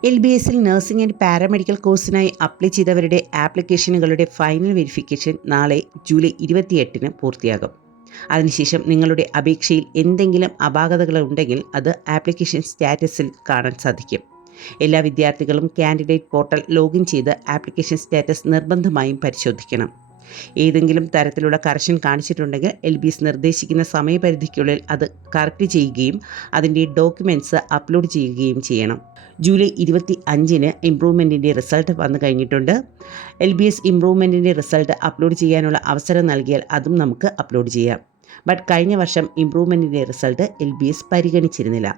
LBSൽ nursing and paramedical കോഴ്സിനായി apply ചെയ്തവരുടെ ആപ്ലിക്കേഷനുകളുടെ final verification നാളെ ജൂലൈ 28-ന് പൂർത്തിയാകും. അതിനുശേഷം നിങ്ങളുടെ അപേക്ഷയിൽ എന്തെങ്കിലും അപാകതകളുണ്ടെങ്കിൽ അത് ആപ്ലിക്കേഷൻ സ്റ്റാറ്റസിൽ കാണാൻ സാധിക്കും. എല്ലാ വിദ്യാർത്ഥികളും കാൻഡിഡേറ്റ് പോർട്ടൽ ലോഗിൻ ചെയ്ത് ആപ്ലിക്കേഷൻ സ്റ്റാറ്റസ് നിർബന്ധമായും പരിശോധിക്കണം. ഏതെങ്കിലും തരത്തിലുള്ള കറക്ഷൻ കാണിച്ചിട്ടുണ്ടെങ്കിൽ LBS നിർദ്ദേശിക്കുന്ന സമയപരിധിക്കുള്ളിൽ അത് കറക്റ്റ് ചെയ്യുകയും അതിൻ്റെ ഡോക്യുമെൻറ്റ്സ് അപ്ലോഡ് ചെയ്യുകയും ചെയ്യണം. ജൂലൈ 25-ന് ഇംപ്രൂവ്മെൻറ്റിൻ്റെ റിസൾട്ട് വന്നു കഴിഞ്ഞിട്ടുണ്ട്. LBS ഇംപ്രൂവ്മെൻറ്റിൻ്റെ റിസൾട്ട് അപ്ലോഡ് ചെയ്യാനുള്ള അവസരം നൽകിയാൽ അതും നമുക്ക് അപ്ലോഡ് ചെയ്യാം. ബട്ട് കഴിഞ്ഞ വർഷം ഇംപ്രൂവ്മെൻറ്റിൻ്റെ റിസൾട്ട് LBS പരിഗണിച്ചിരുന്നില്ല.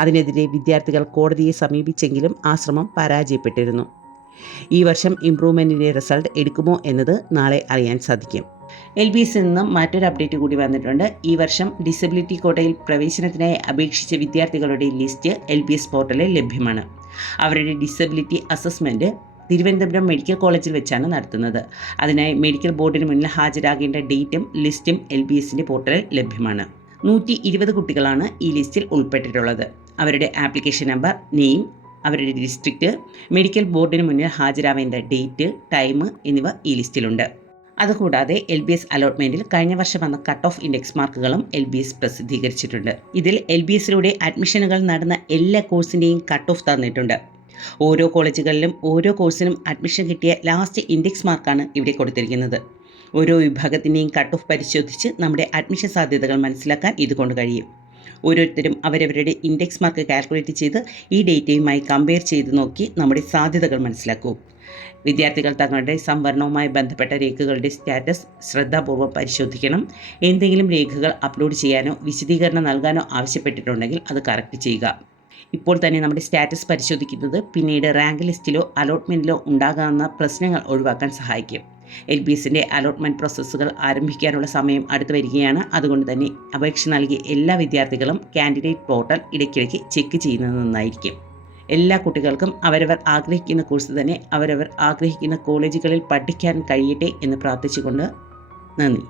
അതിനെതിരെ വിദ്യാർത്ഥികൾ കോടതിയെ സമീപിച്ചെങ്കിലും ആ ശ്രമം പരാജയപ്പെട്ടിരുന്നു. ഈ വർഷം ഇംപ്രൂവ്മെൻറ്റിൻ്റെ റിസൾട്ട് എടുക്കുമോ എന്നത് നാളെ അറിയാൻ സാധിക്കും. LBSൽ നിന്നും മറ്റൊരു അപ്ഡേറ്റ് കൂടി വന്നിട്ടുണ്ട്. ഈ വർഷം ഡിസബിലിറ്റി കോട്ടയിൽ പ്രവേശനത്തിനായി അപേക്ഷിച്ച വിദ്യാർത്ഥികളുടെ ലിസ്റ്റ് LBS പോർട്ടലിൽ ലഭ്യമാണ്. അവരുടെ ഡിസബിലിറ്റി അസസ്മെൻറ്റ് തിരുവനന്തപുരം മെഡിക്കൽ കോളേജിൽ വെച്ചാണ് നടത്തുന്നത്. അതിനായി മെഡിക്കൽ ബോർഡിന് മുന്നിൽ ഹാജരാകേണ്ട ഡേറ്റും ലിസ്റ്റും LBSൻ്റെ പോർട്ടലിൽ ലഭ്യമാണ്. 120 കുട്ടികളാണ് ഈ ലിസ്റ്റിൽ ഉൾപ്പെട്ടിട്ടുള്ളത്. അവരുടെ ആപ്ലിക്കേഷൻ നമ്പർ, നെയിം, അവരുടെ ഡിസ്ട്രിക്റ്റ്, മെഡിക്കൽ ബോർഡിന് മുന്നിൽ ഹാജരാവേണ്ട ഡേറ്റ്, ടൈം എന്നിവ ഈ ലിസ്റ്റിലുണ്ട്. അതുകൂടാതെ LBS അലോട്ട്മെൻറ്റിൽ കഴിഞ്ഞ വർഷം വന്ന കട്ട് ഓഫ് ഇൻഡെക്സ് മാർക്കുകളും LBS പ്രസിദ്ധീകരിച്ചിട്ടുണ്ട്. ഇതിൽ LBSലൂടെ അഡ്മിഷനുകൾ നടന്ന എല്ലാ കോഴ്സിൻ്റെയും കട്ട് ഓഫ് തന്നിട്ടുണ്ട്. ഓരോ കോളേജുകളിലും ഓരോ കോഴ്സിനും അഡ്മിഷൻ കിട്ടിയ ലാസ്റ്റ് ഇൻഡെക്സ് മാർക്കാണ് ഇവിടെ കൊടുത്തിരിക്കുന്നത്. ഓരോ വിഭാഗത്തിൻ്റെയും കട്ട് ഓഫ് പരിശോധിച്ച് നമ്മുടെ അഡ്മിഷൻ സാധ്യതകൾ മനസ്സിലാക്കാൻ ഇതുകൊണ്ട് കഴിയും. ഓരോരുത്തരും അവരവരുടെ ഇൻഡെക്സ് മാർക്ക് കാൽക്കുലേറ്റ് ചെയ്ത് ഈ ഡേറ്റയുമായി കമ്പയർ ചെയ്ത് നോക്കി നമ്മുടെ സാധ്യതകൾ മനസ്സിലാക്കൂ. വിദ്യാർത്ഥികൾ തങ്ങളുടെ സംവരണവുമായി ബന്ധപ്പെട്ട രേഖകളുടെ സ്റ്റാറ്റസ് ശ്രദ്ധാപൂർവ്വം പരിശോധിക്കണം. എന്തെങ്കിലും രേഖകൾ അപ്ലോഡ് ചെയ്യാനോ വിശദീകരണം നൽകാനോ ആവശ്യപ്പെട്ടിട്ടുണ്ടെങ്കിൽ അത് കറക്റ്റ് ചെയ്യുക. ഇപ്പോൾ തന്നെ നമ്മുടെ സ്റ്റാറ്റസ് പരിശോധിക്കുന്നത് പിന്നീട് റാങ്ക് ലിസ്റ്റിലോ അലോട്ട്മെൻറ്റിലോ ഉണ്ടാകാവുന്ന പ്രശ്നങ്ങൾ ഒഴിവാക്കാൻ സഹായിക്കും. LBSൻ്റെ അലോട്ട്മെൻറ്റ് പ്രോസസ്സുകൾ ആരംഭിക്കാനുള്ള സമയം അടുത്ത് വരികയാണ്. അതുകൊണ്ട് തന്നെ അപേക്ഷ നൽകിയ എല്ലാ വിദ്യാർത്ഥികളും കാൻഡിഡേറ്റ് പോർട്ടൽ ഇടയ്ക്കിടയ്ക്ക് ചെക്ക് ചെയ്യുന്നത് നന്നായിരിക്കും. എല്ലാ കുട്ടികൾക്കും അവരവർ ആഗ്രഹിക്കുന്ന കോഴ്സ് തന്നെ അവരവർ ആഗ്രഹിക്കുന്ന കോളേജുകളിൽ പഠിക്കാൻ കഴിയട്ടെ എന്ന് പ്രാർത്ഥിച്ചുകൊണ്ട് നന്ദി.